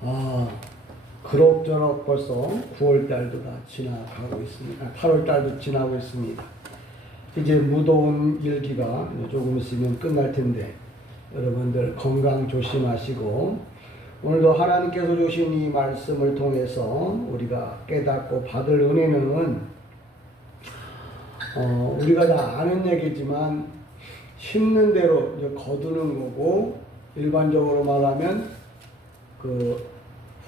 아, 그럭저럭 벌써 9월 달도 다 지나가고 있습니다. 8월 달도 지나고 있습니다. 이제 무더운 일기가 조금 있으면 끝날 텐데 여러분들 건강 조심하시고 오늘도 하나님께서 주신 이 말씀을 통해서 우리가 깨닫고 받을 은혜는 우리가 다 아는 얘기지만 심는 대로 이제 거두는 거고, 일반적으로 말하면 그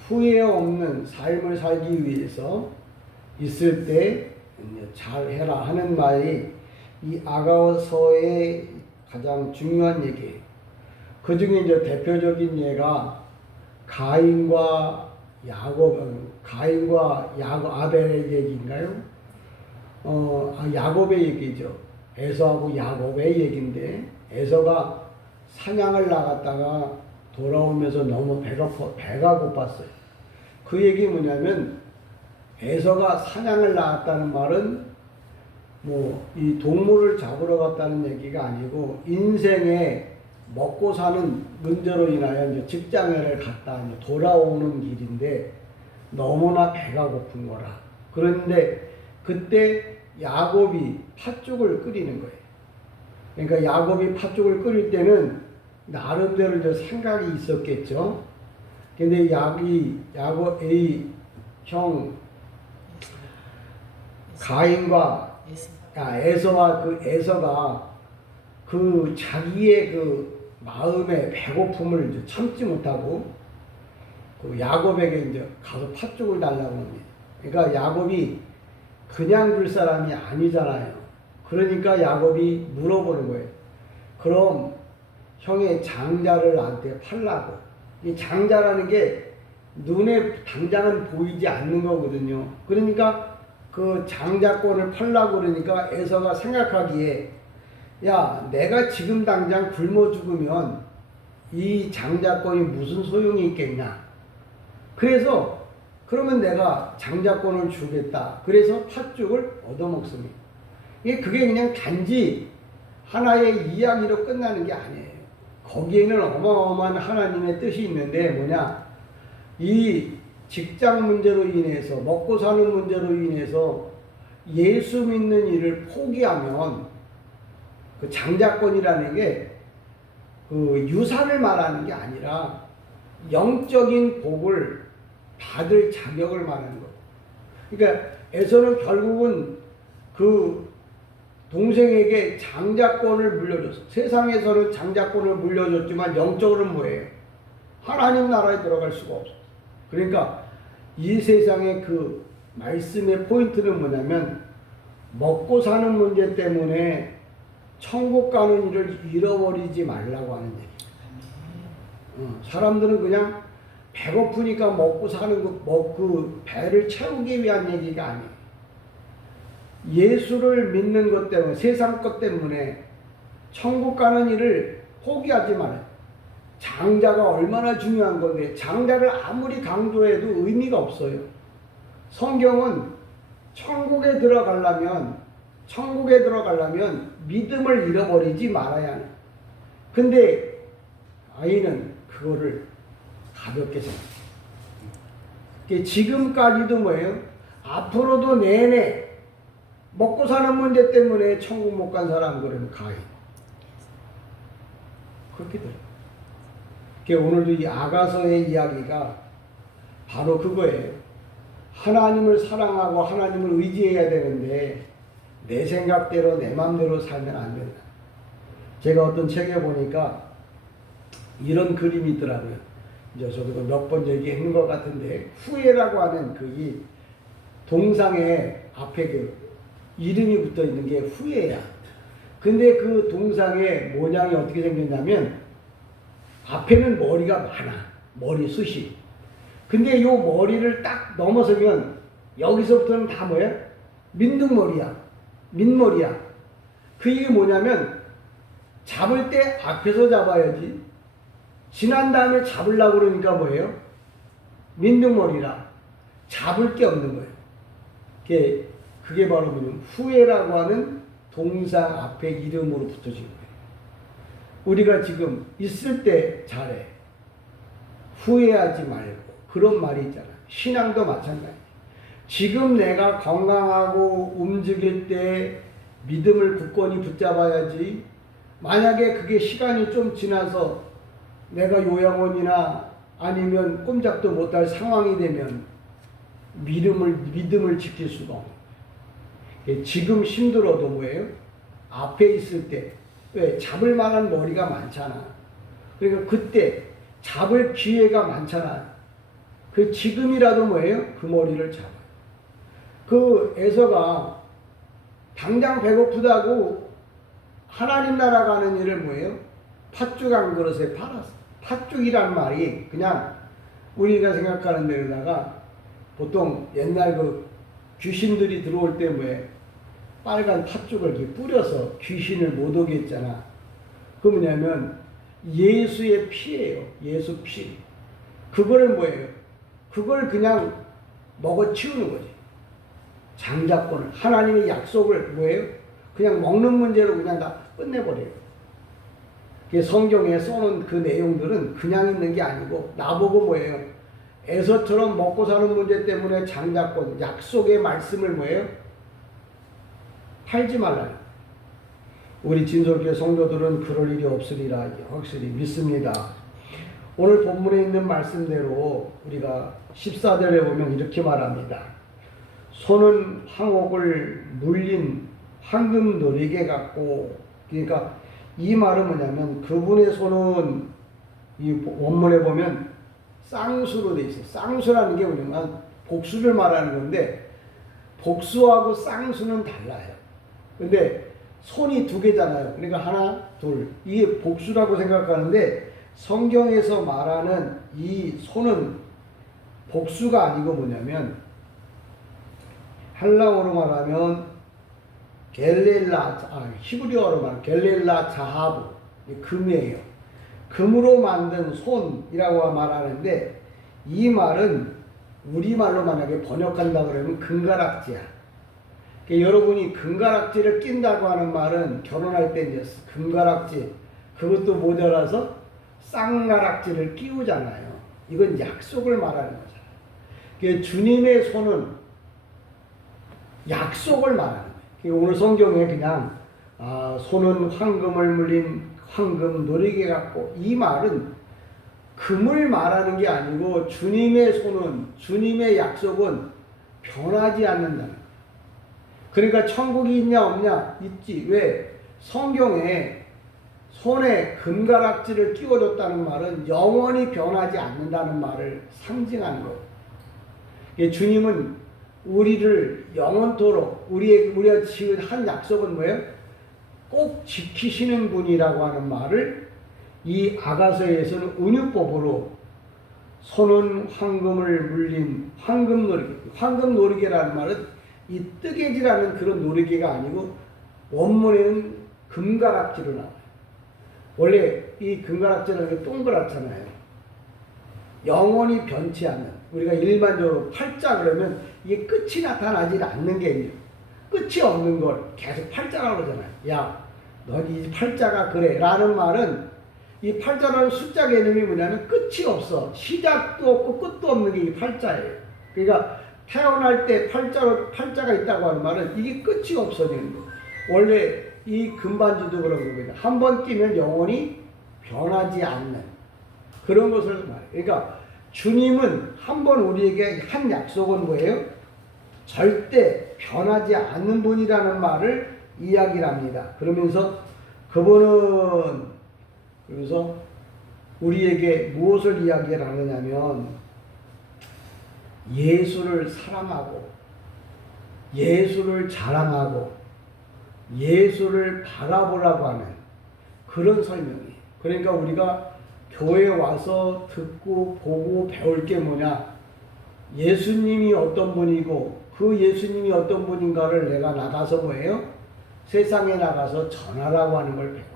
후회 없는 삶을 살기 위해서 있을 때 잘해라 하는 말이 이 아가서의 가장 중요한 얘기예요. 그 중에 이제 대표적인 예가 가인과 아벨의 얘기인가요? 야곱의 얘기죠. 에서하고 야곱의 얘기인데, 에서가 사냥을 나갔다가 돌아오면서 너무 배가 고팠어요. 그 얘기 뭐냐면, 에서가 사냥을 나갔다는 말은 이 동물을 잡으러 갔다는 얘기가 아니고, 인생에 먹고 사는 문제로 인하여 이제 직장을 갔다 돌아오는 길인데 너무나 배가 고픈 거라. 그런데 그때 야곱이 팥죽을 끓이는 거예요. 그러니까 야곱이 팥죽을 끓일 때는 나름대로 이제 생각이 있었겠죠. 근데 야곱의 형 가인과 에서와 그 에서가 그 자기의 그 마음의 배고픔을 이제 참지 못하고 그 야곱에게 이제 가서 팥죽을 달라고 합니다. 그러니까 야곱이 그냥 줄 사람이 아니잖아요. 그러니까 야곱이 물어보는 거예요. 그럼 형의 장자를 나한테 팔라고. 이 장자라는 게 눈에 당장은 보이지 않는 거거든요. 그러니까 그 장자권을 팔라고 그러니까 에서가 생각하기에, 야, 내가 지금 당장 굶어 죽으면 이 장자권이 무슨 소용이 있겠냐. 그래서 그러면 내가 장자권을 주겠다. 그래서 팥죽을 얻어먹습니다. 그게 그냥 단지 하나의 이야기로 끝나는 게 아니에요. 거기에는 어마어마한 하나님의 뜻이 있는데 이 직장 문제로 인해서, 먹고 사는 문제로 인해서 예수 믿는 일을 포기하면 그 장자권이라는 게 그 유산을 말하는 게 아니라 영적인 복을 받을 자격을 말하는 거예요. 그러니까 에서는 결국은 그 동생에게 장자권을 물려줬어. 세상에서는 장자권을 물려줬지만 영적으로는 뭐예요? 하나님 나라에 들어갈 수가 없어. 그러니까 이 세상의 그 말씀의 포인트는 뭐냐면, 먹고 사는 문제 때문에 천국 가는 일을 잃어버리지 말라고 하는 얘기예요. 사람들은 그냥 배고프니까 먹고 사는 그 배를 채우기 위한 얘기가 아니에요. 예수를 믿는 것 때문에, 세상 것 때문에 천국 가는 일을 포기하지 말아요. 장자가 얼마나 중요한 건데 장자를 아무리 강조해도 의미가 없어요. 성경은 천국에 들어가려면 믿음을 잃어버리지 말아야 해요. 근데 아이는 그거를 가볍게 생각해요. 지금까지도 뭐예요? 앞으로도 내내 먹고 사는 문제 때문에 천국 못 간 사람, 그러면 가인. 그렇게 돼요. 오늘도 이 아가서의 이야기가 바로 그거예요. 하나님을 사랑하고 하나님을 의지해야 되는데 내 생각대로 내 마음대로 살면 안 된다. 제가 어떤 책에 보니까 이런 그림이 있더라고요. 이제 저도 몇 번 얘기한 것 같은데, 후회라고 하는 이 동상에 앞에 그 이름이 붙어 있는 게 후회야. 근데 그 동상의 모양이 어떻게 생겼냐면, 앞에는 머리가 많아. 머리숱이. 근데 요 머리를 딱 넘어서면 여기서부터는 다 뭐야? 민머리야. 이게 뭐냐면, 잡을 때 앞에서 잡아야지. 지난 다음에 잡으려고 그러니까 뭐예요? 민둥머리라. 잡을 게 없는 거예요. 그게 바로 뭐냐면 후회라고 하는 동상 앞에 이름으로 붙어진 거예요. 우리가 지금 있을 때 잘해. 후회하지 말고 그런 말이 있잖아. 신앙도 마찬가지. 지금 내가 건강하고 움직일 때 믿음을 굳건히 붙잡아야지. 만약에 그게 시간이 좀 지나서 내가 요양원이나 아니면 꼼짝도 못할 상황이 되면 믿음을 지킬 수가 없는 거예요. 지금 힘들어도 뭐예요? 앞에 있을 때 왜 잡을 만한 머리가 많잖아. 그러니까 그때 잡을 기회가 많잖아. 그 지금이라도 뭐예요? 그 머리를 잡아. 그 에서가 당장 배고프다고 하나님 나라 가는 일을 뭐예요? 팥죽 한 그릇에 팔았어. 팥죽이란 말이 그냥 우리가 생각하는 데로다가 보통 옛날 그 귀신들이 들어올 때 뭐예요? 빨간 팥죽을 이렇게 뿌려서 귀신을 못 오게 했잖아. 그 뭐냐면 예수의 피예요. 예수 피. 그거를 뭐예요? 그걸 그냥 먹어 치우는 거지. 장자권을. 하나님의 약속을 뭐예요? 그냥 먹는 문제로 그냥 다 끝내버려요. 성경에 써놓은 그 내용들은 그냥 있는 게 아니고 나보고 뭐예요? 에서처럼 먹고 사는 문제 때문에 장자권, 약속의 말씀을 뭐예요? 팔지 말라. 우리 진솔교회 성도들은 그럴 일이 없으리라 확실히 믿습니다. 오늘 본문에 있는 말씀대로 우리가 14절에 보면 이렇게 말합니다. 손은 황옥을 물린 황금 노리개 같고, 그러니까 이 말은 뭐냐면 그분의 손은 이 원문에 보면 쌍수로 돼 있어요. 쌍수라는 게 뭐냐면 복수를 말하는 건데 복수하고 쌍수는 달라요. 근데 손이 두 개잖아요. 그러니까 하나, 둘. 이게 복수라고 생각하는데 성경에서 말하는 이 손은 복수가 아니고 뭐냐면 헬라어로 말하면 히브리어로 말하면 겔렐라 자하부, 금이에요. 금으로 만든 손이라고 말하는데 이 말은 우리말로 만약에 번역한다 그러면 금가락지야. 여러분이 금가락지를 낀다고 하는 말은 결혼할 때 이제 금가락지, 그것도 모자라서 쌍가락지를 끼우잖아요. 이건 약속을 말하는 거잖아요. 주님의 손은 약속을 말하는 거예요. 오늘 성경에 그냥 손은 황금을 물린 황금 노리개 같고, 이 말은 금을 말하는 게 아니고 주님의 손은, 주님의 약속은 변하지 않는다는 거예요. 그러니까 천국이 있냐 없냐? 있지. 왜? 성경에 손에 금가락지를 끼워줬다는 말은 영원히 변하지 않는다는 말을 상징하는 거예요. 주님은 우리를 영원토록 우리가 지은 한 약속은 뭐예요? 꼭 지키시는 분이라고 하는 말을 이 아가서에서는 은유법으로 손은 황금을 물린 황금 노리개. 황금 노리개라는 말은 이 뜨개질하는 그런 노리개가 아니고 원문에는 금가락지로 나와요. 원래 이 금가락지라는 게 동그랗잖아요. 영원히 변치 않는, 우리가 일반적으로 팔자 그러면 이게 끝이 나타나지 않는 게 있죠. 끝이 없는 걸 계속 팔자라고 그러잖아요. 야, 너 이 팔자가 그래 라는 말은, 이 팔자라는 숫자 개념이 뭐냐면 끝이 없어. 시작도 없고 끝도 없는 게 이 팔자예요. 그러니까 태어날 때 팔자가 있다고 하는 말은 이게 끝이 없어지는 거예요. 원래 이 금반지도 그런 겁니다. 한 번 끼면 영원히 변하지 않는 그런 것을 말해요. 그러니까 주님은 한 번 우리에게 한 약속은 뭐예요? 절대 변하지 않는 분이라는 말을 이야기를 합니다. 그러면서 그분은 그래서 우리에게 무엇을 이야기를 하느냐면 예수를 사랑하고 예수를 자랑하고 예수를 바라보라고 하는 그런 설명이에요. 그러니까 우리가 교회에 와서 듣고 보고 배울 게 뭐냐? 예수님이 어떤 분이고 그 예수님이 어떤 분인가를 내가 나가서 뭐예요? 세상에 나가서 전하라고 하는 걸 배워요.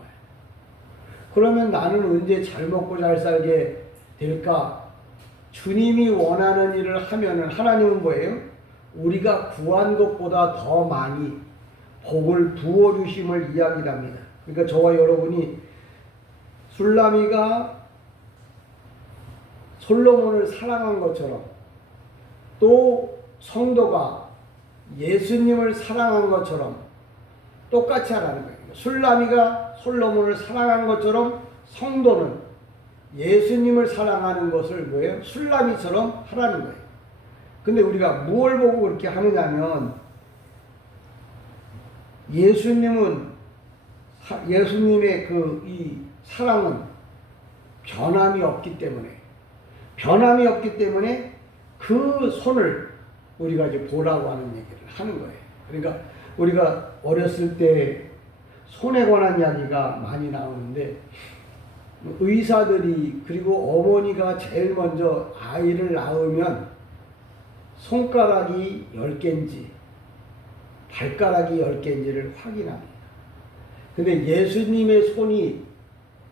그러면 나는 언제 잘 먹고 잘 살게 될까? 주님이 원하는 일을 하면은 하나님은 뭐예요? 우리가 구한 것보다 더 많이 복을 부어주심을 이야기합니다. 그러니까 저와 여러분이 술라미가 솔로몬을 사랑한 것처럼 또 성도가 예수님을 사랑한 것처럼 똑같이 하라는 거예요. 술라미가 솔로몬을 사랑한 것처럼 성도는 예수님을 사랑하는 것을 뭐예요? 술라미처럼 하라는 거예요. 근데 우리가 뭘 보고 그렇게 하느냐면 예수님의 그 이 사랑은 변함이 없기 때문에 그 손을 우리가 이제 보라고 하는 얘기를 하는 거예요. 그러니까 우리가 어렸을 때 손에 관한 이야기가 많이 나오는데 의사들이 그리고 어머니가 제일 먼저 아이를 낳으면 손가락이 10개인지 발가락이 10개인지를 확인합니다. 근데 예수님의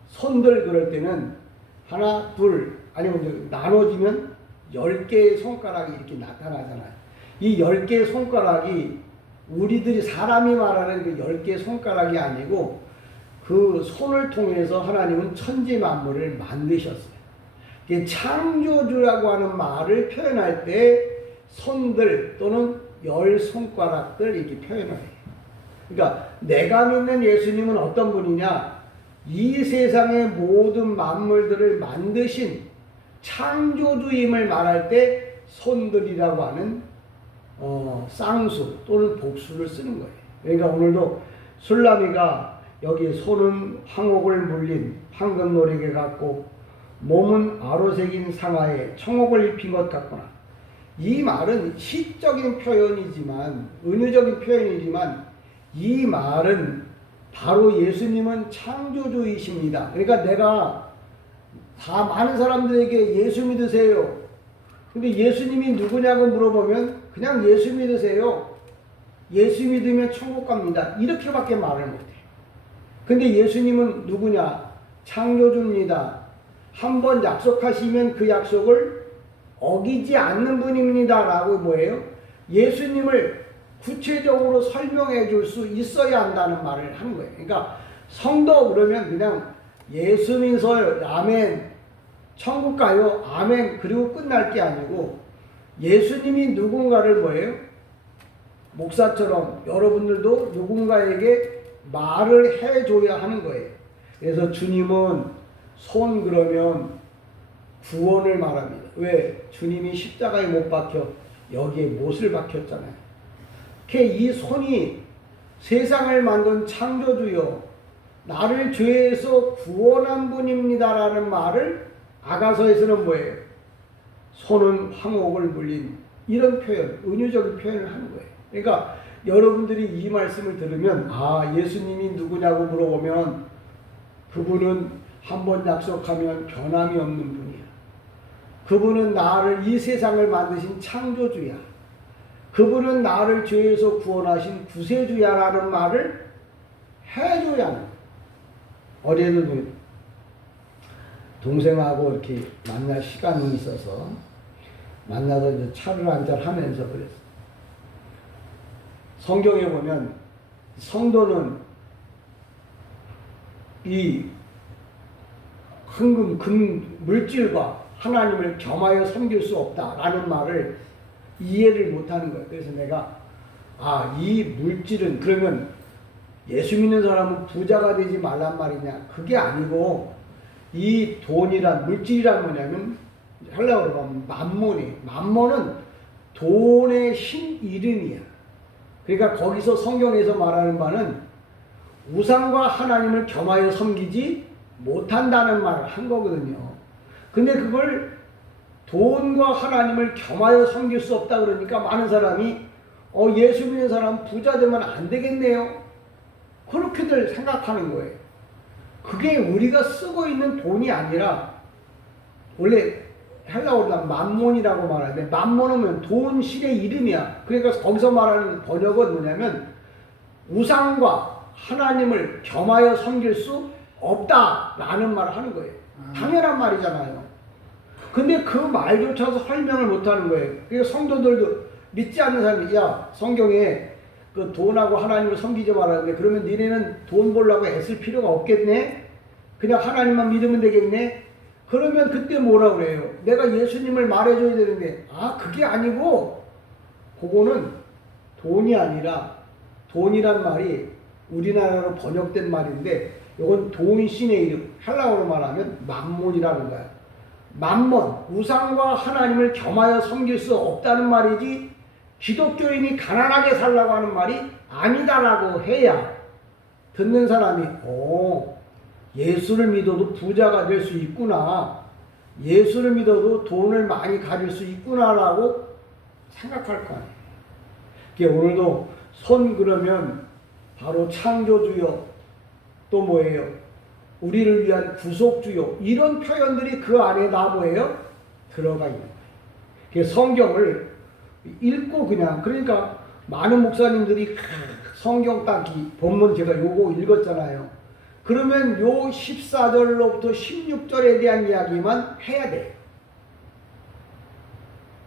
손들 그럴 때는 하나, 둘, 아니면 나눠지면 10개의 손가락이 이렇게 나타나잖아요. 이 10개의 손가락이 우리들이 사람이 말하는 그 10개의 손가락이 아니고 그 손을 통해서 하나님은 천지 만물을 만드셨어요. 창조주라고 하는 말을 표현할 때 손들 또는 10손가락들 이렇게 표현을 해요. 그러니까 내가 믿는 예수님은 어떤 분이냐? 이 세상의 모든 만물들을 만드신 창조주임을 말할 때 손들이라고 하는 쌍수 또는 복수를 쓰는 거예요. 그러니까 오늘도 술라미가 여기 손은 황옥을 물린 황금노리개 같고 몸은 아로새긴 상하에 청옥을 입힌 것 같구나. 이 말은 시적인 표현이지만 은유적인 표현이지만 이 말은 바로 예수님은 창조주이십니다. 그러니까 내가 다 많은 사람들에게 예수 믿으세요. 근데 예수님이 누구냐고 물어보면 그냥 예수 믿으세요. 예수 믿으면 천국 갑니다. 이렇게밖에 말을 못해요. 근데 예수님은 누구냐? 창조주입니다. 한번 약속하시면 그 약속을 어기지 않는 분입니다. 라고 뭐예요? 예수님을 구체적으로 설명해 줄 수 있어야 한다는 말을 하는 거예요. 그러니까 성도 그러면 그냥 예수 믿어요. 아멘. 천국 가요. 아멘. 그리고 끝날 게 아니고 예수님이 누군가를 뭐예요? 목사처럼 여러분들도 누군가에게 말을 해줘야 하는 거예요. 그래서 주님은 손 그러면 구원을 말합니다. 왜? 주님이 십자가에 못 박혀 여기에 못을 박혔잖아요. 이 손이 세상을 만든 창조주요 나를 죄에서 구원한 분입니다 라는 말을 아가서에서는 뭐예요? 손은 황옥을 물린 이런 표현, 은유적인 표현을 하는 거예요. 그러니까 여러분들이 이 말씀을 들으면 예수님이 누구냐고 물어보면 그분은 한번 약속하면 변함이 없는 분이야. 그분은 나를 이 세상을 만드신 창조주야. 그분은 나를 죄에서 구원하신 구세주야라는 말을 해줘야 하는 거예요. 어제도 동생하고 이렇게 만날 시간이 있어서 만나서 이제 차를 한잔 하면서 그랬어요. 성경에 보면 성도는 이 황금, 금, 물질과 하나님을 겸하여 섬길 수 없다라는 말을 이해를 못하는 거예요. 그래서 내가 이 물질은 그러면 예수 믿는 사람은 부자가 되지 말란 말이냐? 그게 아니고 이 돈이란 물질이란 뭐냐면 헬라어로 보면 만몬이 만몬은 돈의 신 이름이야. 그러니까 거기서 성경에서 말하는 바는 우상과 하나님을 겸하여 섬기지 못한다는 말을 한 거거든요. 근데 그걸 돈과 하나님을 겸하여 섬길 수 없다 그러니까 많은 사람이 예수 믿는 사람 부자 되면 안 되겠네요. 그렇게들 생각하는 거예요. 그게 우리가 쓰고 있는 돈이 아니라 원래 헬라어로 만몬이라고 말하는데 만몬은 돈 신의 이름이야. 그러니까 거기서 말하는 번역은 뭐냐면 우상과 하나님을 겸하여 섬길 수 없다라는 말을 하는 거예요. 당연한 말이잖아요. 근데 그 말조차도 설명을 못하는 거예요. 그러니까 성도들도 믿지 않는 사람이 성경에 그 돈하고 하나님을 섬기지 말라는데 그러면 니네는 돈 벌려고 애쓸 필요가 없겠네? 그냥 하나님만 믿으면 되겠네? 그러면 그때 뭐라 그래요? 내가 예수님을 말해줘야 되는데, 아, 그게 아니고, 그거는 돈이 아니라, 돈이란 말이 우리나라로 번역된 말인데, 이건 돈신의 이름, 헬라어로 말하면 만몬이라는 거야. 만몬, 우상과 하나님을 겸하여 섬길 수 없다는 말이지, 기독교인이 가난하게 살라고 하는 말이 아니다라고 해야 듣는 사람이 예수를 믿어도 부자가 될 수 있구나, 예수를 믿어도 돈을 많이 가질 수 있구나라고 생각할 거 아니에요. 그러니까 오늘도 손 그러면 바로 창조주요, 또 뭐예요? 우리를 위한 구속주요, 이런 표현들이 그 안에 다 뭐예요? 들어가 있는 거예요. 그래서 성경을 읽고 그러니까 많은 목사님들이 성경 따기 본문 제가 요거 읽었잖아요. 그러면 요 14절로부터 16절에 대한 이야기만 해야 돼요.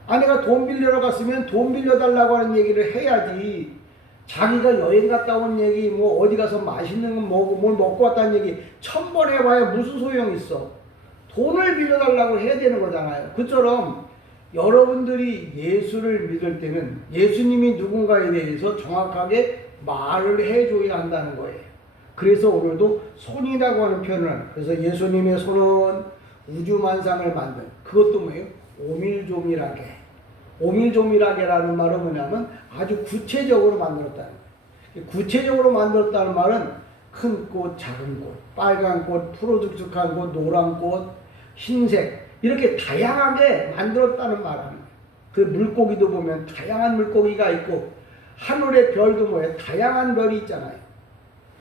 아내가 돈 빌려러 갔으면 돈 빌려달라고 하는 얘기를 해야지, 자기가 여행 갔다 온 얘기, 뭐 어디 가서 맛있는 거 뭘 먹고 왔다는 얘기 1000번 해봐야 무슨 소용이 있어. 돈을 빌려달라고 해야 되는 거잖아요. 그처럼 여러분들이 예수를 믿을 때는 예수님이 누군가에 대해서 정확하게 말을 해줘야 한다는 거예요. 그래서 오늘도 손이라고 하는 표현을 합니다. 그래서 예수님의 손은 우주만상을 만든, 그것도 뭐예요? 오밀조밀하게. 오밀조밀하게라는 말은 뭐냐면 아주 구체적으로 만들었다는 거예요. 구체적으로 만들었다는 말은 큰 꽃, 작은 꽃, 빨간 꽃, 푸르죽죽한 꽃, 노란 꽃, 흰색, 이렇게 다양하게 만들었다는 말입니다. 그 물고기도 보면 다양한 물고기가 있고, 하늘의 별도 뭐예요? 다양한 별이 있잖아요.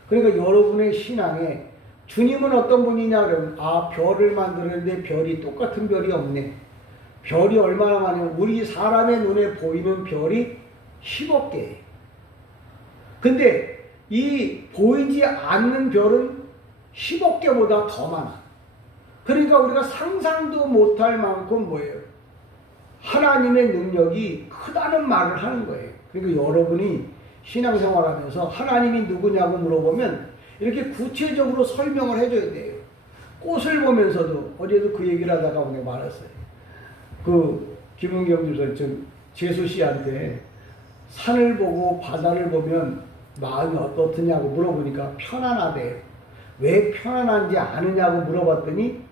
그러니까 여러분의 신앙에 주님은 어떤 분이냐 그러면, 아, 별을 만드는데 별이 똑같은 별이 없네. 별이 얼마나 많으면 우리 사람의 눈에 보이는 별이 10억 개예요. 근데 이 보이지 않는 별은 10억 개보다 더 많아. 그러니까 우리가 상상도 못할 만큼 뭐예요? 하나님의 능력이 크다는 말을 하는 거예요. 그러니까 여러분이 신앙생활하면서 하나님이 누구냐고 물어보면 이렇게 구체적으로 설명을 해줘야 돼요. 꽃을 보면서도, 어제도 그 얘기를 하다가 오늘 말했어요. 그 김은경 주사 재수 씨한테 산을 보고 바다를 보면 마음이 어떻느냐고 물어보니까 편안하대요. 왜 편안한지 아느냐고 물어봤더니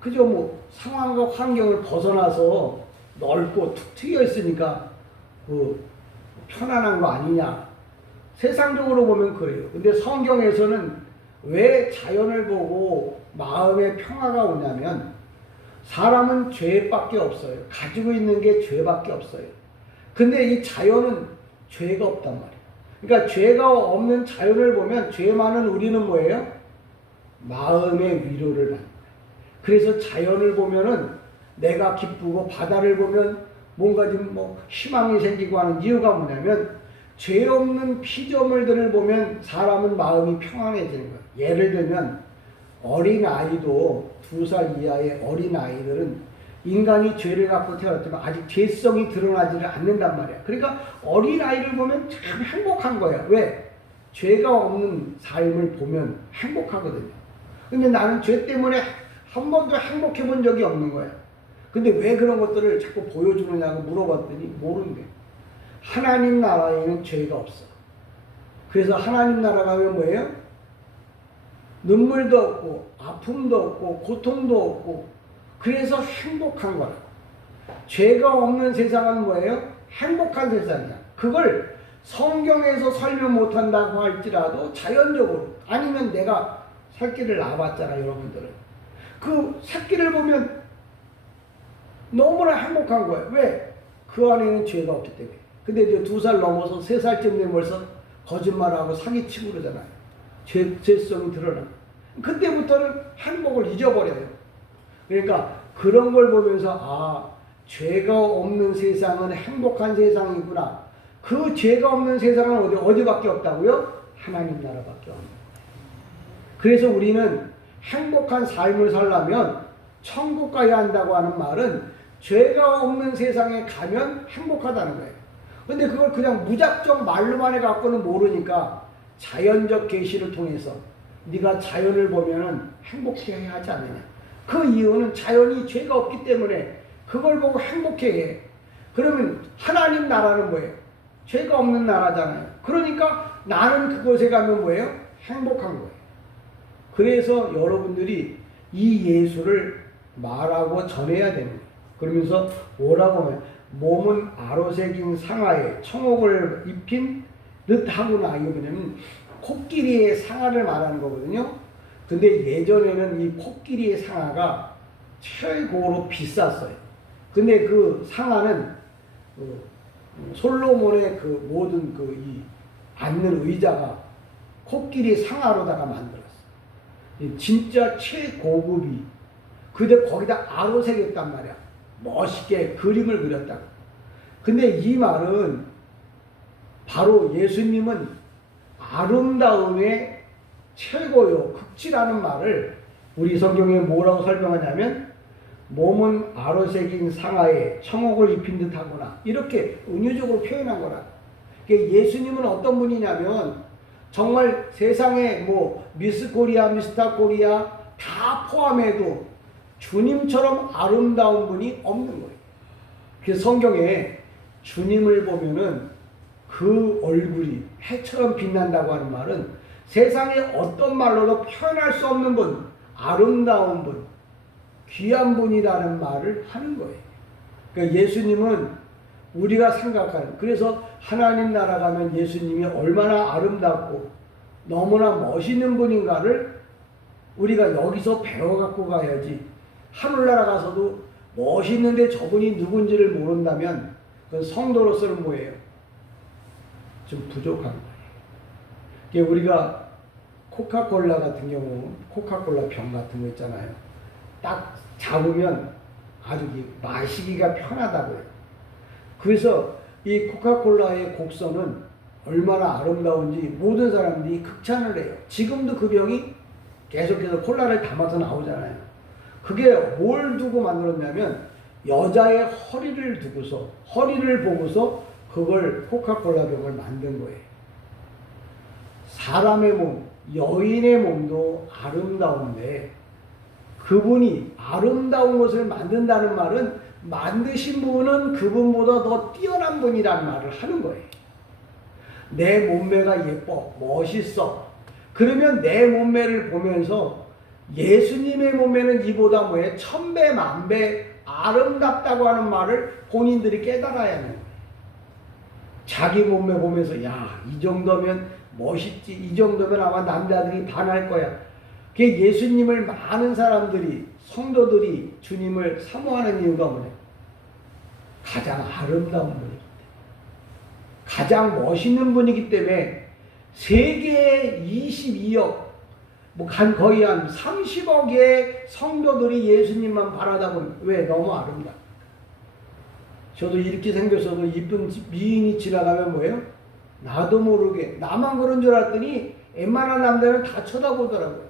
그저 뭐 상황과 환경을 벗어나서 넓고 툭 트여 있으니까 그 편안한 거 아니냐. 세상적으로 보면 그래요. 근데 성경에서는 왜 자연을 보고 마음에 평화가 오냐면, 사람은 죄밖에 없어요. 가지고 있는 게 죄밖에 없어요. 근데 이 자연은 죄가 없단 말이에요. 그러니까 죄가 없는 자연을 보면 죄 많은 우리는 뭐예요? 마음의 위로를 받는 거예요. 그래서 자연을 보면은 내가 기쁘고, 바다를 보면 뭔가 좀 뭐 희망이 생기고 하는 이유가 뭐냐면, 죄 없는 피조물들을 보면 사람은 마음이 평안해지는 거예요. 예를 들면 어린아이도, 2살 이하의 어린아이들은 인간이 죄를 갖고 태어났지만 아직 죄성이 드러나지를 않는단 말이야. 그러니까 어린아이를 보면 참 행복한 거야. 왜? 죄가 없는 삶을 보면 행복하거든요. 근데 나는 죄 때문에 한 번도 행복해 본 적이 없는 거야. 근데 왜 그런 것들을 자꾸 보여주느냐고 물어봤더니 모른대. 하나님 나라에는 죄가 없어. 그래서 하나님 나라 가면 뭐예요? 눈물도 없고 아픔도 없고 고통도 없고, 그래서 행복한 거라고. 죄가 없는 세상은 뭐예요? 행복한 세상이야. 그걸 성경에서 설명 못한다고 할지라도 자연적으로, 아니면 내가 새끼를 낳아봤잖아 여러분들은. 그 새끼를 보면 너무나 행복한 거예요. 왜? 그 안에는 죄가 없기 때문에. 근데 이제 2살 넘어서 3살쯤 되면 벌써 거짓말하고 사기치고 그러잖아요. 죄성이 드러나요. 그때부터는 행복을 잊어버려요. 그러니까 그런 걸 보면서, 아, 죄가 없는 세상은 행복한 세상이구나. 그 죄가 없는 세상은 어디밖에 없다고요? 하나님 나라밖에 없는 거예요. 그래서 우리는 행복한 삶을 살려면 천국 가야 한다고 하는 말은 죄가 없는 세상에 가면 행복하다는 거예요. 근데 그걸 그냥 무작정 말로만 해갖고는 모르니까 자연적 계시를 통해서 네가 자연을 보면은 행복해야 하지 않느냐. 그 이유는 자연히 죄가 없기 때문에 그걸 보고 행복해해. 그러면 하나님 나라는 뭐예요? 죄가 없는 나라잖아요. 그러니까 나는 그곳에 가면 뭐예요? 행복한 거예요. 그래서 여러분들이 이 예수를 말하고 전해야 되는 거예요. 그러면서 뭐라고 하면 몸은 아로새긴 상아에 청옥을 입힌 듯하구나. 이거 뭐냐면 코끼리의 상아를 말하는 거거든요. 근데 예전에는 이 코끼리의 상아가 최고로 비쌌어요. 근데 그 상아는 솔로몬의 그 모든 그 이 앉는 의자가 코끼리 상아로다가 만들었어. 진짜 최고급이. 근데 거기다 아로새겼단 말이야. 멋있게 그림을 그렸다고. 근데 이 말은 바로 예수님은 아름다움의 최고요, 극치라는 말을 우리 성경에 뭐라고 설명하냐면 몸은 아로새긴 상아에 청옥을 입힌 듯하구나. 이렇게 은유적으로 표현한 거라. 예수님은 어떤 분이냐면 정말 세상에 뭐 미스 코리아, 미스터 코리아 다 포함해도 주님처럼 아름다운 분이 없는 거예요. 그래서 성경에 주님을 보면은 그 얼굴이 해처럼 빛난다고 하는 말은 세상에 어떤 말로도 표현할 수 없는 분, 아름다운 분, 귀한 분이라는 말을 하는 거예요. 그러니까 예수님은 우리가 생각하는, 그래서 하나님 나라 가면 예수님이 얼마나 아름답고 너무나 멋있는 분인가를 우리가 여기서 배워갖고 가야지. 하늘나라 가서도 멋있는데 저분이 누군지를 모른다면 그건 성도로서는 뭐예요? 좀 부족한 거예요. 우리가 코카콜라 같은 경우, 코카콜라 병 같은 거 있잖아요. 딱 잡으면 아주 마시기가 편하다고요. 그래서 이 코카콜라의 곡선은 얼마나 아름다운지 모든 사람들이 극찬을 해요. 지금도 그 병이 계속해서 콜라를 담아서 나오잖아요. 그게 뭘 두고 만들었냐면 여자의 허리를 두고서, 허리를 보고서 그걸 코카콜라 병을 만든 거예요. 사람의 몸, 여인의 몸도 아름다운데 그분이 아름다운 것을 만든다는 말은 만드신 분은 그분보다 더 뛰어난 분이라는 말을 하는 거예요. 내 몸매가 예뻐, 멋있어. 그러면 내 몸매를 보면서 예수님의 몸매는 이보다 뭐예요? 1000배, 만배 아름답다고 하는 말을 본인들이 깨달아야 하는 거예요. 자기 몸매 보면서 야, 이 정도면 멋있지. 이 정도면 아마 남자들이 반할 거야. 그게 예수님을 많은 사람들이, 성도들이 주님을 사모하는 이유가 뭐냐? 가장 아름다운 분이기 때문에, 가장 멋있는 분이기 때문에 세계 22억, 뭐 거의 한 30억의 성도들이 예수님만 바라다보면 왜? 너무 아름다. 저도 이렇게 생겼어도 이쁜 미인이 지나가면 뭐예요? 나도 모르게 나만 그런 줄 알았더니 웬만한 남자는 다 쳐다보더라고요.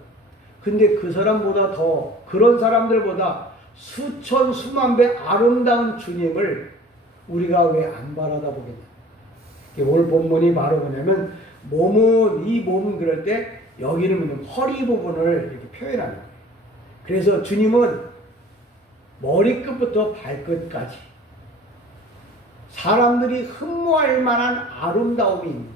근데 그 사람보다 더, 그런 사람들보다 수천 수만 배 아름다운 주님을 우리가 왜 안 바라다 보겠냐. 오늘 본문이 바로 뭐냐면 이 몸은 그럴 때 여기는 뭐냐면 허리 부분을 이렇게 표현하는 거예요. 그래서 주님은 머리끝부터 발끝까지 사람들이 흠모할 만한 아름다움이 있는 거예요.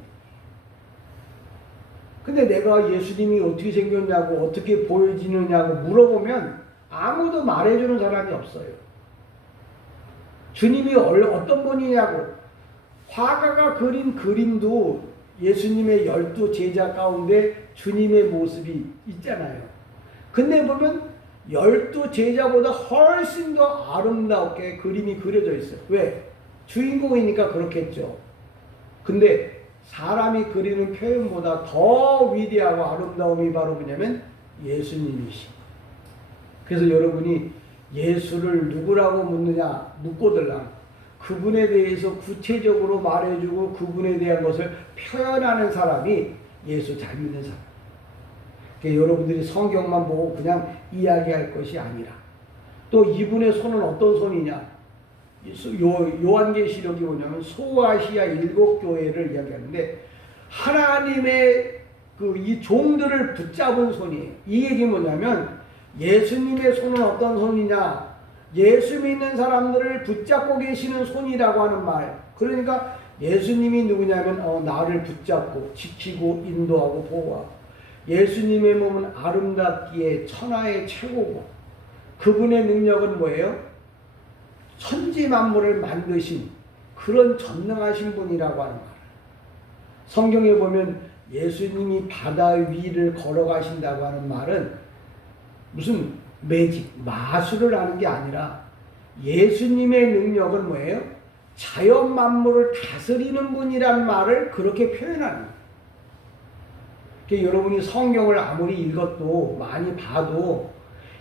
근데 내가 예수님이 어떻게 생겼냐고, 어떻게 보여지느냐고 물어보면 아무도 말해주는 사람이 없어요. 주님이 어떤 분이냐고, 화가가 그린 그림도 예수님의 12 제자 가운데 주님의 모습이 있잖아요. 근데 보면 12 제자보다 훨씬 더 아름답게 그림이 그려져 있어요. 왜? 주인공이니까 그렇겠죠. 근데 사람이 그리는 표현보다 더 위대하고 아름다움이 바로 뭐냐면 예수님이시. 그래서 여러분이 예수를 누구라고 묻느냐 묻고들랑 그분에 대해서 구체적으로 말해주고 그분에 대한 것을 표현하는 사람이 예수 잘 믿는 사람. 그러니까 여러분들이 성경만 보고 그냥 이야기할 것이 아니라 또 이분의 손은 어떤 손이냐. 요한계시록이 뭐냐면 소아시아 7교회를 이야기하는데 하나님의 이 종들을 붙잡은 손이에요. 이 얘기 뭐냐면 예수님의 손은 어떤 손이냐? 예수 믿는 사람들을 붙잡고 계시는 손이라고 하는 말. 그러니까 예수님이 누구냐면 나를 붙잡고 지키고 인도하고 보호하고, 예수님의 몸은 아름답기에 천하의 최고고, 그분의 능력은 뭐예요? 천지 만물을 만드신 그런 전능하신 분이라고 하는 말. 성경에 보면 예수님이 바다 위를 걸어가신다고 하는 말은 무슨 매직, 마술을 하는 게 아니라 예수님의 능력은 뭐예요? 자연 만물을 다스리는 분이라는 말을 그렇게 표현하는 거예요. 그러니까 여러분이 성경을 아무리 읽어도 많이 봐도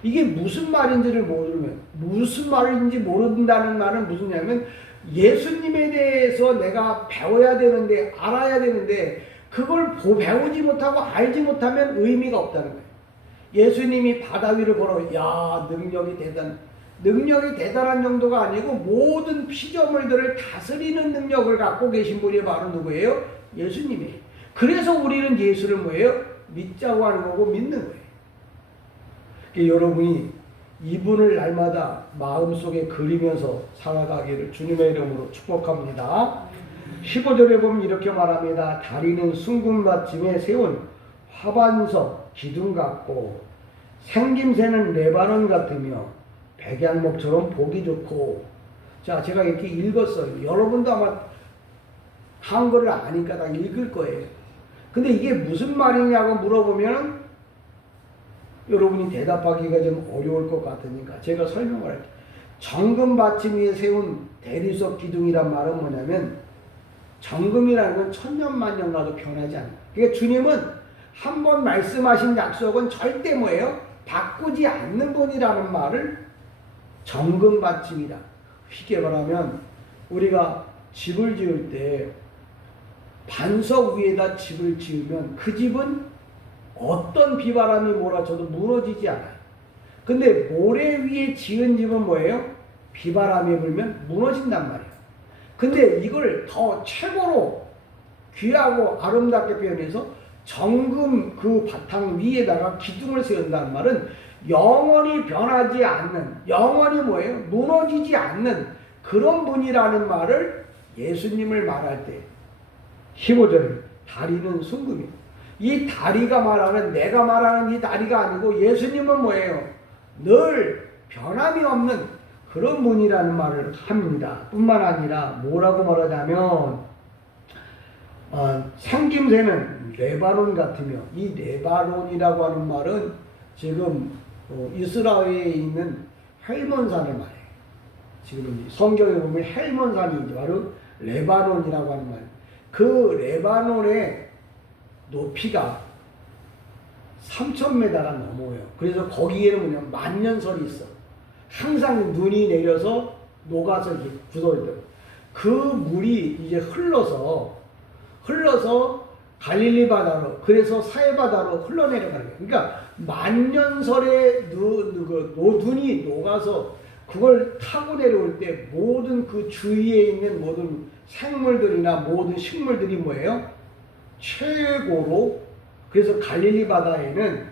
이게 무슨 말인지를 모르면, 무슨 말인지 모른다는 말은 무슨냐면 예수님에 대해서 내가 배워야 되는데, 알아야 되는데 그걸 배우지 못하고 알지 못하면 의미가 없다는 거예요. 예수님이 바다 위를 걸어, 야, 능력이 대단한 정도가 아니고 모든 피조물들을 다스리는 능력을 갖고 계신 분이 바로 누구예요? 예수님이에요. 그래서 우리는 예수를 뭐예요? 믿자고 하는 거고 믿는 거예요. 그러니까 여러분이 이분을 날마다 마음속에 그리면서 살아가기를 주님의 이름으로 축복합니다. 15절에 보면 이렇게 말합니다. 다리는 순금받침에 세운 화반석 기둥 같고, 생김새는 레바논 같으며 백양목처럼 보기 좋고. 자, 제가 이렇게 읽었어요. 여러분도 아마 한글을 아니까 다 읽을 거예요. 근데 이게 무슨 말이냐고 물어보면 여러분이 대답하기가 좀 어려울 것 같으니까 제가 설명을 할게요. 정금 받침 위에 세운 대리석 기둥이란 말은 뭐냐면, 정금이라는 건 천년만년 가도 변하지 않아요. 그러니까 주님은 한번 말씀하신 약속은 절대 뭐예요? 바꾸지 않는 분이라는 말을 정금 받침이다. 쉽게 말하면 우리가 집을 지을 때 반석 위에다 집을 지으면 그 집은 어떤 비바람이 몰아쳐도 무너지지 않아요. 근데 모래 위에 지은 집은 뭐예요? 비바람이 불면 무너진단 말이에요. 근데 이걸 더 최고로 귀하고 아름답게 표현해서 정금 그 바탕 위에다가 기둥을 세운다는 말은 영원히 변하지 않는, 영원히 뭐예요? 무너지지 않는 그런 분이라는 말을 예수님을 말할 때 15절에 다리는 순금이에요. 이 다리가 말하는, 내가 말하는 이 다리가 아니고 예수님은 뭐예요? 늘 변함이 없는 그런 분이라는 말을 합니다. 뿐만 아니라 뭐라고 말하자면 생김새는 레바논 같으며, 이 레바논이라고 하는 말은 지금 이스라엘에 있는 헬몬산을 말해요. 지금 성경에 보면 헬몬산이 바로 레바논이라고 하는 말이에요. 그 레바논의 높이가 3,000m가 넘어요. 그래서 거기에는 뭐냐면 만년설이 있어. 항상 눈이 내려서 녹아서 이렇게 굳어있더라고요. 그 물이 이제 흘러서 갈릴리 바다로, 그래서 사해 바다로 흘러내려가는 거예요. 그러니까 만년설의 눈이 녹아서 그걸 타고 내려올 때 모든 그 주위에 있는 모든 생물들이나 모든 식물들이 뭐예요? 최고로. 그래서 갈릴리 바다에는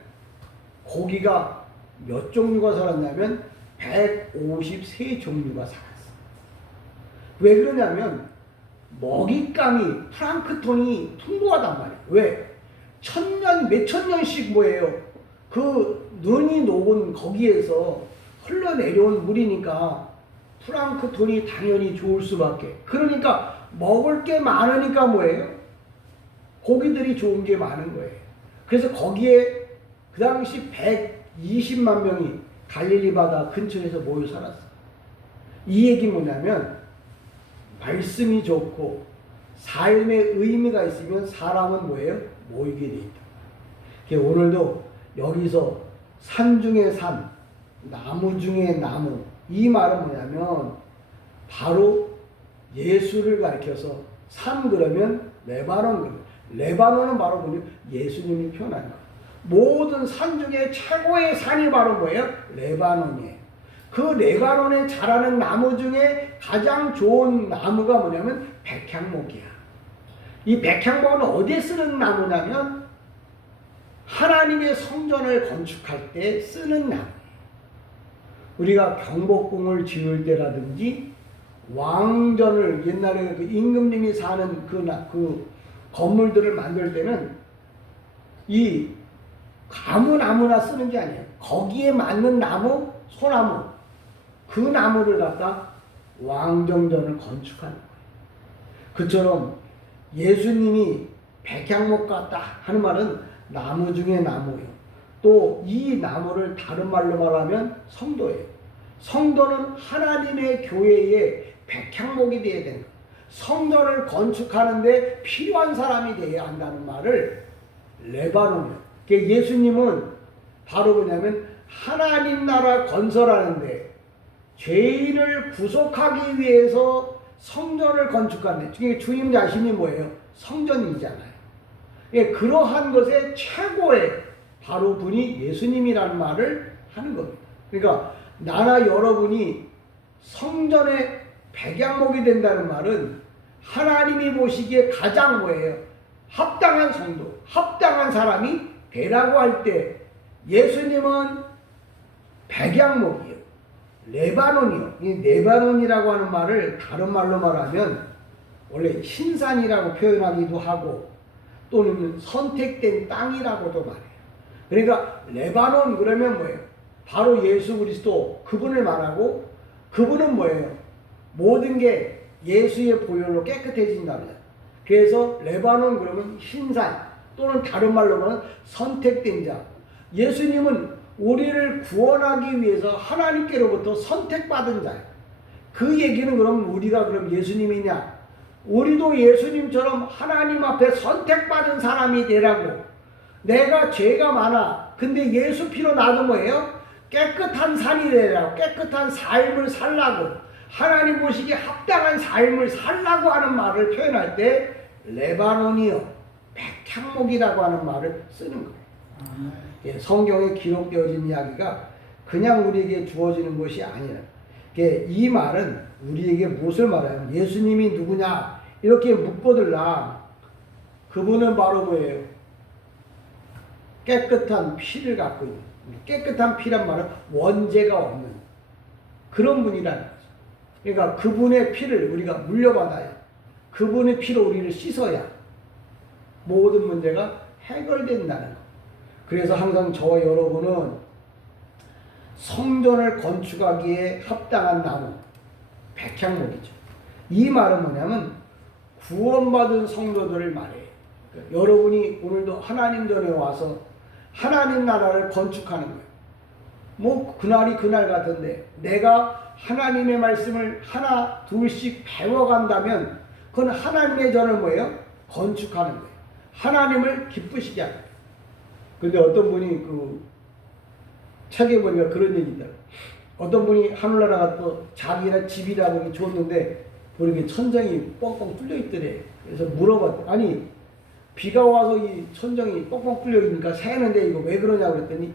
고기가 몇 종류가 살았냐면 153종류가 살았어. 왜 그러냐면 먹잇감이, 플랑크톤이 풍부하단 말이에요. 왜? 몇천 년씩 뭐예요? 그 눈이 녹은 거기에서 흘러내려온 물이니까 플랑크톤이 당연히 좋을 수밖에. 그러니까 먹을 게 많으니까 뭐예요? 고기들이 좋은 게 많은 거예요. 그래서 거기에 그 당시 120만 명이 갈릴리 바다 근처에서 모여 살았어. 이 얘기 뭐냐면 말씀이 좋고 삶의 의미가 있으면 사람은 뭐예요? 모이게 돼 있다. 오늘도 여기서 산 중에 산, 나무 중에 나무, 이 말은 뭐냐면 바로 예수를 가리켜서 산 그러면 레바논 그러면, 레바논은 바로 뭐냐? 예수님이 표현한 거예요. 모든 산 중에 최고의 산이 바로 뭐예요? 레바논이에요. 그 레바논에 자라는 나무 중에 가장 좋은 나무가 뭐냐면 백향목이야. 이 백향목은 어디에 쓰는 나무냐면 하나님의 성전을 건축할 때 쓰는 나무. 우리가 경복궁을 지을 때라든지 왕전을 옛날에 그 임금님이 사는 그 건물들을 만들 때는 이 아무 나무나 쓰는 게 아니에요. 거기에 맞는 나무, 소나무, 그 나무를 갖다 왕정전을 건축하는 거예요. 그처럼 예수님이 백향목 같다 하는 말은 나무 중에 나무예요. 또 이 나무를 다른 말로 말하면 성도예요. 성도는 하나님의 교회의 백향목이 되어야 되는 거예요. 성전을 건축하는데 필요한 사람이 되어야 한다는 말을 레바논이에요. 예수님은 바로 뭐냐면 하나님 나라 건설하는데 죄인을 구속하기 위해서 성전을 건축하는데 주님 자신이 뭐예요? 성전이잖아요. 그러한 것의 최고의 바로 분이 예수님이라는 말을 하는 겁니다. 그러니까 나나 여러분이 성전의 백향목이 된다는 말은 하나님이 보시기에 가장 뭐예요? 합당한 성도, 합당한 사람이 되라고 할 때 예수님은 백향목이에요. 레바논이요. 이 레바논이라고 하는 말을 다른 말로 말하면 원래 신산이라고 표현하기도 하고 또는 선택된 땅이라고도 말해요. 그러니까 레바논 그러면 뭐예요? 바로 예수 그리스도 그분을 말하고 그분은 뭐예요? 모든 게 예수의 보혈로 깨끗해진답니다. 그래서 레바논 그러면 신산 또는 다른 말로 말하면 선택된 자. 예수님은 우리를 구원하기 위해서 하나님께로부터 선택받은 자예요. 그 얘기는 그럼 우리가 그럼 예수님이냐? 우리도 예수님처럼 하나님 앞에 선택받은 사람이 되라고. 내가 죄가 많아. 근데 예수 피로 나도 뭐예요? 깨끗한 산이 되라고. 깨끗한 삶을 살라고. 하나님 보시기에 합당한 삶을 살라고 하는 말을 표현할 때 레바논이요. 백향목이라고 하는 말을 쓰는 거예요. 성경에 기록되어진 이야기가 그냥 우리에게 주어지는 것이 아니라 이 말은 우리에게 무엇을 말해요? 예수님이 누구냐? 이렇게 묻고들라. 그분은 바로 뭐예요? 깨끗한 피를 갖고 있는, 깨끗한 피란 말은 원죄가 없는 그런 분이라는 거죠. 그러니까 그분의 피를 우리가 물려받아야, 그분의 피로 우리를 씻어야 모든 문제가 해결된다는 거. 그래서 항상 저와 여러분은 성전을 건축하기에 합당한 나무, 백향목이죠. 이 말은 뭐냐면 구원받은 성도들을 말해요. 그러니까 여러분이 오늘도 하나님 전에 와서 하나님 나라를 건축하는 거예요. 뭐 그날이 그날 같은데 내가 하나님의 말씀을 하나 둘씩 배워간다면 그건 하나님의 전을 뭐예요? 건축하는 거예요. 하나님을 기쁘시게 하는 거예요. 근데 어떤 분이 그 책에 보니까 그런 얘기 있다. 어떤 분이 하늘나라가 또 자기나 집이라고 줬는데 보니까 천장이 뻥뻥 뚫려 있더래. 그래서 물어봤더니 아니 비가 와서 이 천장이 뻥뻥 뚫려 있으니까 새는데 이거 왜 그러냐고 그랬더니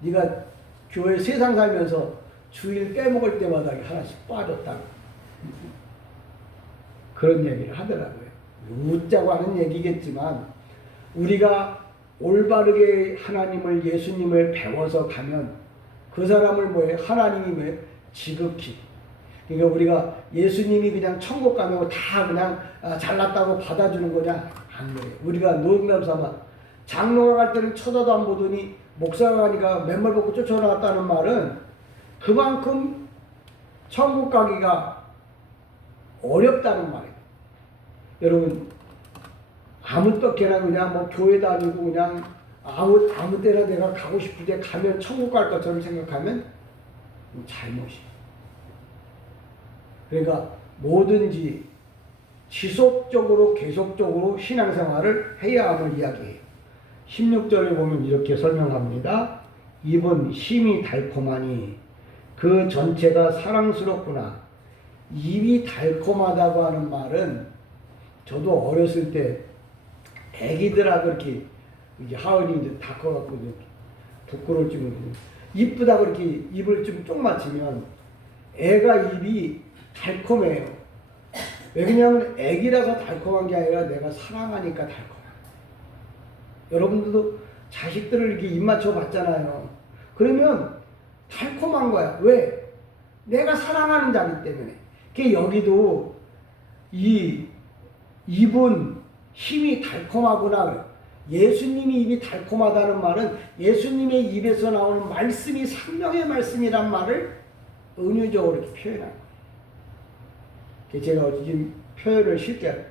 네가 교회 세상 살면서 주일 빼먹을 때마다 하나씩 빠졌다고 그런 얘기를 하더라고요. 웃자고 하는 얘기겠지만 우리가 올바르게 하나님을 예수님을 배워서 가면 그 사람을 뭐예요? 하나님이 뭐예요? 지극히. 그러니까 우리가 예수님이 그냥 천국 가면 다 그냥 잘났다고 받아주는 거냐? 아니에요. 우리가 농담 삼아 장로가 갈 때는 쳐다도 안 보더니 목사가 가니까 맨발 벗고 쫓아나왔다는 말은 그만큼 천국 가기가 어렵다는 말이에요. 여러분 아무 때나 그냥 뭐 교회 다니고 그냥 아무 때나 내가 가고 싶을 때 가면 천국 갈 것처럼 생각하면 잘못이에요. 그러니까 뭐든지 지속적으로 계속적으로 신앙생활을 해야 함을 이야기해요. 16절에 보면 이렇게 설명합니다. 입은 심이 달콤하니 그 전체가 사랑스럽구나. 입이 달콤하다고 하는 말은 저도 어렸을 때 애기들하고 이렇게 하은이 이제 다 커갖고 부끄러울 줄 모르고 이쁘다고 이렇게 입을 좀 쪽 맞추면 애가 입이 달콤해요. 왜냐하면 애기라서 달콤한 게 아니라 내가 사랑하니까 달콤해요. 여러분들도 자식들을 이렇게 입 맞춰 봤잖아요. 그러면 달콤한 거야. 왜? 내가 사랑하는 자기 때문에. 그 여기도 이 입은 힘이 달콤하구나. 예수님이 입이 달콤하다는 말은 예수님의 입에서 나오는 말씀이 생명의 말씀이란 말을 은유적으로 이렇게 표현한 거예요. 제가 지금 표현을 쉽게 해요.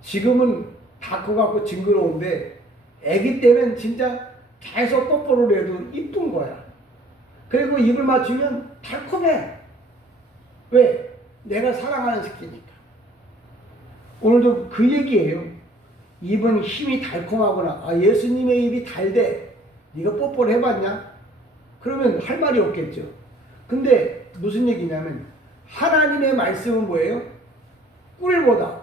지금은 다 커 갖고 징그러운데 아기 때는 진짜 계속 뽀뽀를 해도 이쁜 거야. 그리고 입을 맞추면 달콤해. 왜? 내가 사랑하는 새끼니까. 오늘도 그 얘기예요. 입은 힘이 달콤하구나. 아, 예수님의 입이 달대. 네가 뽀뽀를 해봤냐? 그러면 할 말이 없겠죠. 근데 무슨 얘기냐면 하나님의 말씀은 뭐예요? 꿀보다,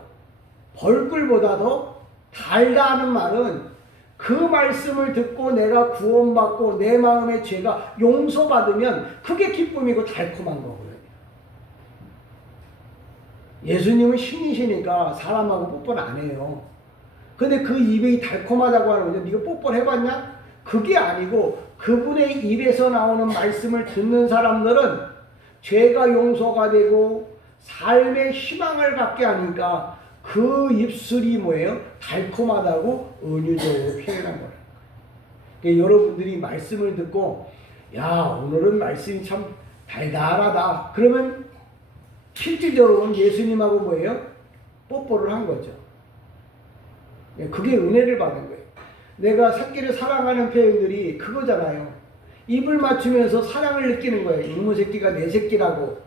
벌꿀보다 더 달다는 말은 그 말씀을 듣고 내가 구원받고 내 마음의 죄가 용서받으면 그게 기쁨이고 달콤한 거거든요. 예수님은 신이시니까 사람하고 뽀뽀를 안 해요. 근데 그 입이 달콤하다고 하는 거죠. 네가 뽀뽀를 해봤냐? 그게 아니고 그분의 입에서 나오는 말씀을 듣는 사람들은 죄가 용서가 되고 삶의 희망을 갖게 하니까 그 입술이 뭐예요? 달콤하다고 은유적으로 표현한 거예요. 그러니까 여러분들이 말씀을 듣고 야, 오늘은 말씀이 참 달달하다. 그러면 실질적으로는 예수님하고 뭐예요? 뽀뽀를 한 거죠. 그게 은혜를 받은 거예요. 내가 새끼를 사랑하는 표현들이 그거잖아요. 입을 맞추면서 사랑을 느끼는 거예요. 이놈의 새끼가 내 새끼라고.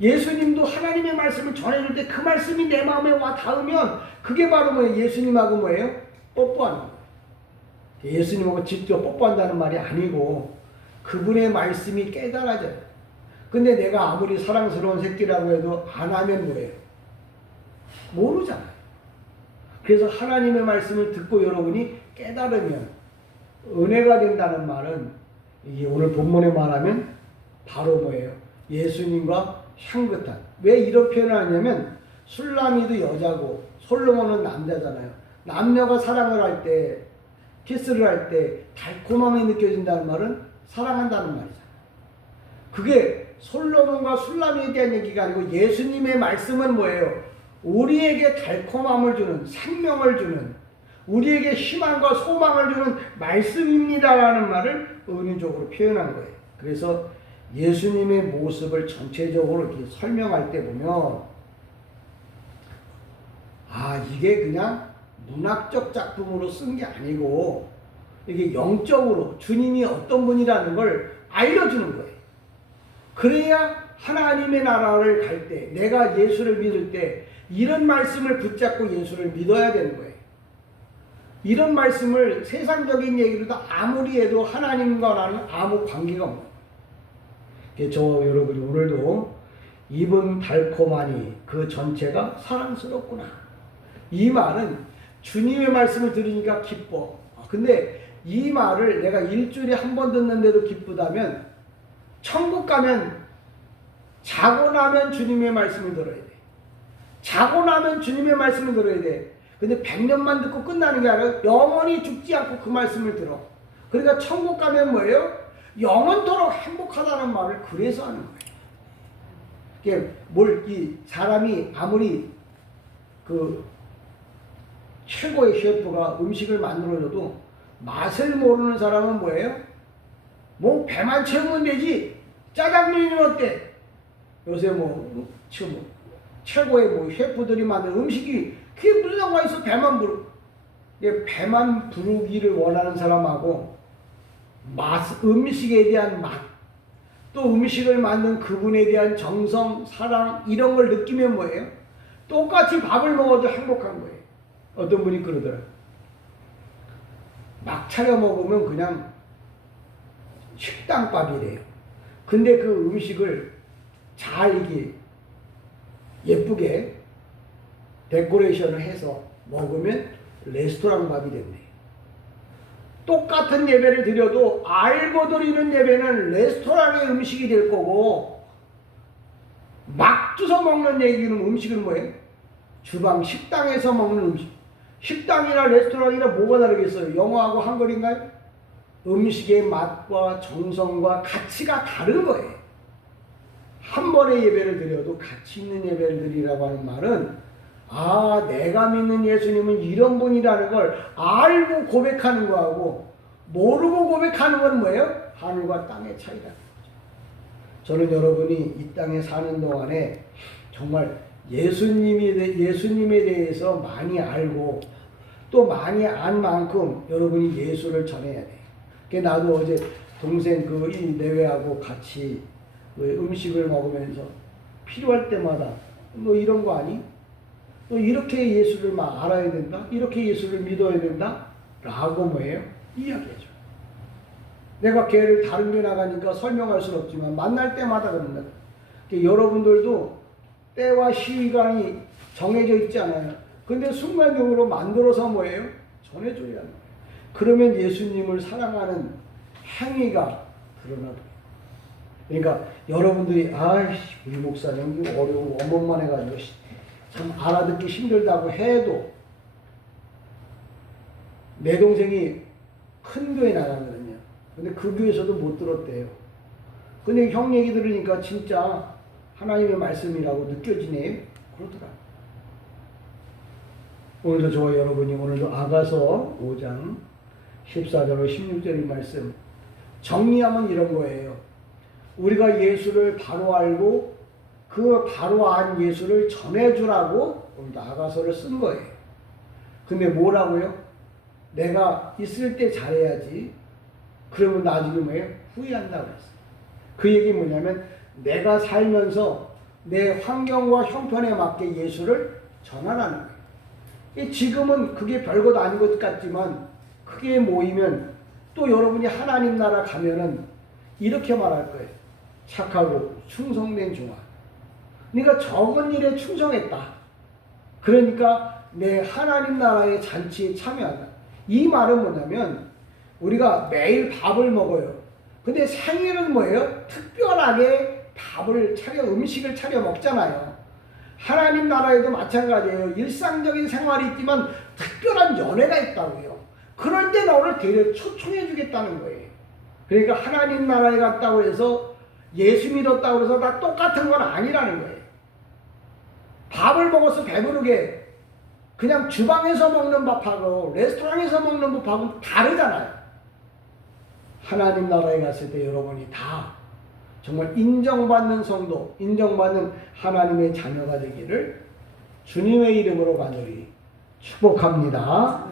예수님도 하나님의 말씀을 전해줄 때 그 말씀이 내 마음에 와 닿으면 그게 바로 뭐예요? 예수님하고 뭐예요? 뽀뽀하는 거예요. 예수님하고 직접 뽀뽀한다는 말이 아니고 그분의 말씀이 깨달아져요. 근데 내가 아무리 사랑스러운 새끼라고 해도 안 하면 뭐예요? 모르잖아요. 그래서 하나님의 말씀을 듣고 여러분이 깨달으면 은혜가 된다는 말은 이게 오늘 본문에 말하면 바로 뭐예요? 예수님과 향긋한. 왜 이런 표현을 하냐면 술라미도 여자고 솔로몬은 남자잖아요. 남녀가 사랑을 할 때, 키스를 할 때 달콤함이 느껴진다는 말은 사랑한다는 말이잖아요. 그게 솔로몬과 술라미에 대한 얘기가 아니고 예수님의 말씀은 뭐예요? 우리에게 달콤함을 주는, 생명을 주는, 우리에게 희망과 소망을 주는 말씀입니다라는 말을 은유적으로 표현한 거예요. 그래서 예수님의 모습을 전체적으로 이렇게 설명할 때 보면 아, 이게 그냥 문학적 작품으로 쓴 게 아니고 이게 영적으로 주님이 어떤 분이라는 걸 알려주는 거예요. 그래야 하나님의 나라를 갈 때, 내가 예수를 믿을 때 이런 말씀을 붙잡고 예수를 믿어야 되는 거예요. 이런 말씀을 세상적인 얘기로도 아무리 해도 하나님과 나는 아무 관계가 없는 거예요. 저 여러분이 오늘도 입은 달콤하니 그 전체가 사랑스럽구나. 이 말은 주님의 말씀을 들으니까 기뻐. 근데 이 말을 내가 일주일에 한 번 듣는데도 기쁘다면 천국 가면 자고 나면 주님의 말씀을 들어야 돼. 자고 나면 주님의 말씀을 들어야 돼. 근데 100년만 듣고 끝나는 게 아니라 영원히 죽지 않고 그 말씀을 들어. 그러니까 천국 가면 뭐예요? 영원토록 행복하다는 말을 그래서 하는 거예요. 이게 사람이 아무리 그 최고의 셰프가 음식을 만들어줘도 맛을 모르는 사람은 뭐예요? 뭐 배만 채우면 되지. 짜장면이 어때? 요새 최고의 셰프들이 만든 음식이 그게 무슨 상관이 있어? 배만 부르기를 원하는 사람하고 음식에 대한 맛, 또 음식을 만든 그분에 대한 정성, 사랑 이런 걸 느끼면 뭐예요? 똑같이 밥을 먹어도 행복한 거예요. 어떤 분이 그러더라고요. 막 차려 먹으면 그냥 식당밥이래요. 근데 그 음식을 잘 이게 예쁘게 데코레이션을 해서 먹으면 레스토랑 밥이 됐네요. 똑같은 예배를 드려도 알고 드리는 예배는 레스토랑의 음식이 될 거고 막 주워 먹는 얘기는 음식은 뭐예요? 주방 식당에서 먹는 음식. 식당이나 레스토랑이나 뭐가 다르겠어요? 영어하고 한글인가요? 음식의 맛과 정성과 가치가 다른 거예요. 한 번의 예배를 드려도 가치 있는 예배를 드리라고 하는 말은 아, 내가 믿는 예수님은 이런 분이라는 걸 알고 고백하는 거하고 모르고 고백하는 건 뭐예요? 하늘과 땅의 차이라는 거죠. 저는 여러분이 이 땅에 사는 동안에 정말 예수님에 대해서 많이 알고 또 많이 안 만큼 여러분이 예수를 전해야 돼요. 나도 어제 동생 이 내외하고 같이 음식을 먹으면서 필요할 때마다 너 이런 거 아니? 너 이렇게 예수를 막 알아야 된다? 이렇게 예수를 믿어야 된다? 라고 뭐예요? 이야기해줘. 내가 걔를 다른 교 나가니까 설명할 수는 없지만 만날 때마다 그런다. 여러분들도 때와 시간이 정해져 있지 않아요. 근데 순간적으로 만들어서 뭐예요? 전해줘야 하는 거예요. 그러면 예수님을 사랑하는 행위가 드러나요. 그러니까 여러분들이 아이씨 우리 목사님 이거 어려워 원문만 해가지고 참 알아듣기 힘들다고 해도 내 동생이 큰 교회 나가거든요. 근데 그 교회에서도 못 들었대요. 근데 형 얘기 들으니까 진짜 하나님의 말씀이라고 느껴지네요. 그러더라. 오늘도 저와 여러분이 오늘도 아가서 5장 14절로 16절의 말씀 정리하면 이런 거예요. 우리가 예수를 바로 알고 그 바로 안 예수를 전해주라고 오늘도 아가서를 쓴 거예요. 근데 뭐라고요? 내가 있을 때 잘해야지. 그러면 나중에 뭐예요? 후회한다고 했어요. 그 얘기 뭐냐면 내가 살면서 내 환경과 형편에 맞게 예수를 전하라는 거예요. 지금은 그게 별것 아닌 것 같지만 크게 모이면 또 여러분이 하나님 나라 가면은 이렇게 말할 거예요. 착하고 충성된 종아. 네가 적은 일에 충성했다. 그러니까 내 하나님 나라의 잔치에 참여한다. 이 말은 뭐냐면 우리가 매일 밥을 먹어요. 근데 생일은 뭐예요? 특별하게 밥을 차려 음식을 차려 먹잖아요. 하나님 나라에도 마찬가지예요. 일상적인 생활이 있지만 특별한 연회가 있다고요. 그럴 때 너를 되려 초청해 주겠다는 거예요. 그러니까 하나님 나라에 갔다고 해서 예수 믿었다고 해서 다 똑같은 건 아니라는 거예요. 밥을 먹어서 배부르게 그냥 주방에서 먹는 밥하고 레스토랑에서 먹는 밥하고는 다르잖아요. 하나님 나라에 갔을 때 여러분이 다 정말 인정받는 성도, 인정받는 하나님의 자녀가 되기를 주님의 이름으로 간절히 축복합니다.